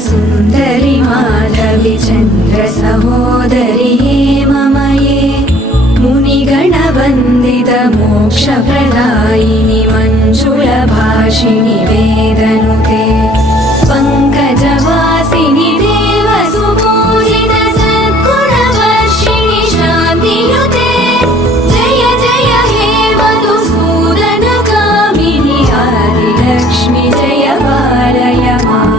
सुन्दरि माधवी चन्द्र सहोदरि हेममये मुनिगणवन्दित मोक्षप्रदायिनि मञ्जुलभाषिणि वेदनुते पङ्कजवासिनि देवसुपूजित सद्गुणवर्षिणि शान्तियुते जय जय हे मधुसूदनकामिनि आदिलक्ष्मि जय पालय माम्।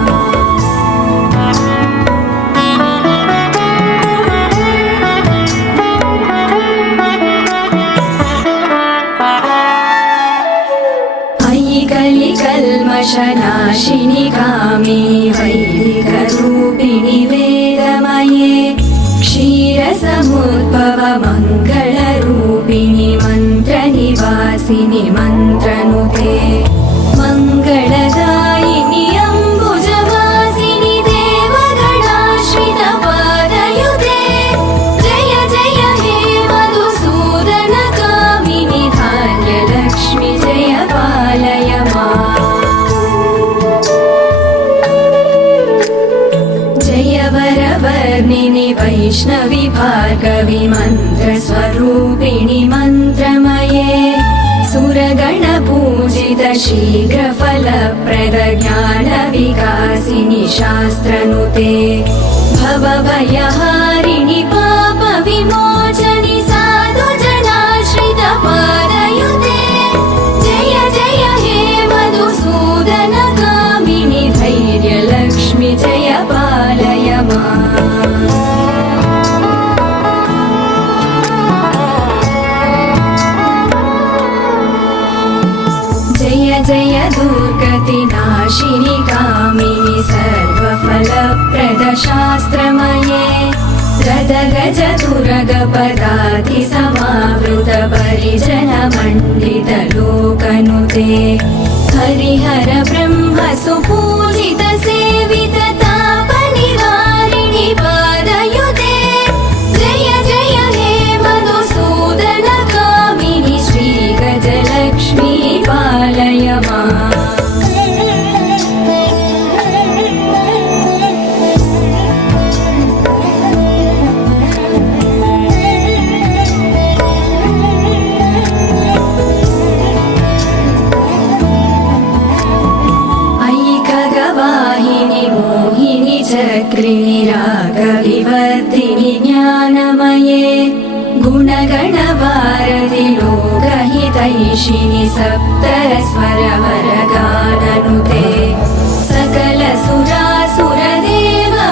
कल्मषनाशिनि कामिनि वैदिकरूपिणि वेदमये क्षीरसमुद्भव मङ्गलरूपिणि मन्त्रनिवासिनि मन्त्रनुते मङ्गलदायिनि अम्बुजवासिनि देवगणाश्रित पादयुते जय जय हे मधुसूदनकामिनि धान्यलक्ष्मि जय पालय माम्। वरवर्णिनि वैष्णवि भार्गवि मन्त्रस्वरूपिणि मन्त्रमये सुरगणपूजित शीघ्रफलप्रद ज्ञानविकासिनि शास्त्रनुते भवभयहारिणि पापविमोचनि साधुजनाश्रित पादयुते जय जय हे मधुसूदनकामिनि धैर्यलक्ष्मि जय पालय माम्। जय जय दुर्गतिनाशिनि कामिनि सर्वफलप्रद शास्त्रमये गदगजतुरगपदाति समावृत परिजनमण्डित लोकनुते हरिहर ब्रह्म सुपूजित सेवित तापनिवारिणि पादयुते जय जय हे मधुसूदनकामिनि श्रीगजलक्ष्मी पालय माम्। चक्रिणि रागविवर्धिनि ज्ञानमये गुणगणवारधि लोकहितैषिणि सप्तस्वरवरगाननुते सकलसुरासुरदेव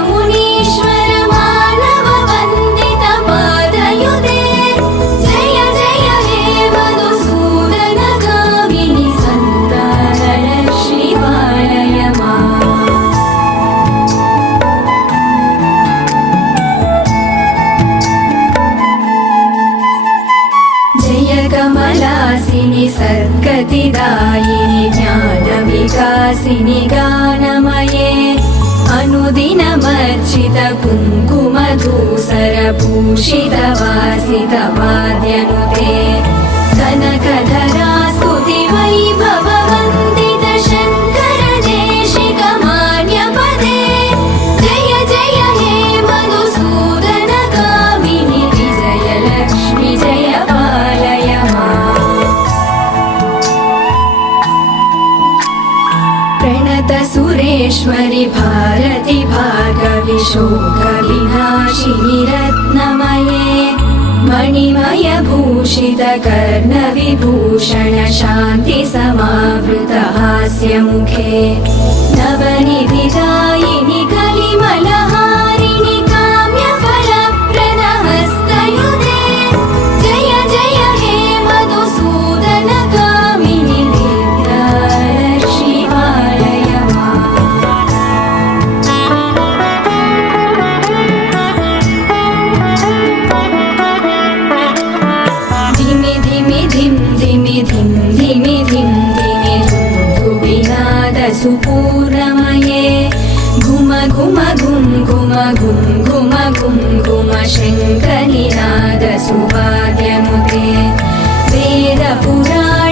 मुनीश्वर मानव वन्दित पादयुते जय जय हे मधुसूदनकामिनि सन्तानलक्ष्मि पालय माम्। कमलासिनि सद्गतिदायिनि ज्ञानविकासिनि गानमये अनुदिनमर्चित कुङ्कुमधूसरभूषित वासित वाद्यनुते कनकधरा स्तुति वैभववन्दित शङ्कर देशिक मान्यपदे जय जय हे मधुसूदनकामिनि विजयलक्ष्मि जय पालय माम्। प्रणत सुरेश्वरि भारति भार्गवि शोकविनाशिनि रत्नमये मणिमय भूषित कर्णविभूषण शान्ति समावृत हास्यमुखे नवनिधिदायिनि कलिमलहारिणि काम्यफलप्रद हस्तयुते जय जय हे मधुसूदनकामिनि विद्यालक्ष्मि पालय माम्। धिमि धिमि धिं धिमि धिं धिमि धिं धिमि धुन्दुभिनाद सुपूर्णमये घुम घुम घुम घुम घुम घुम घुम घुम शङ्खनिनाद सुवाद्यनुते वेदपुराण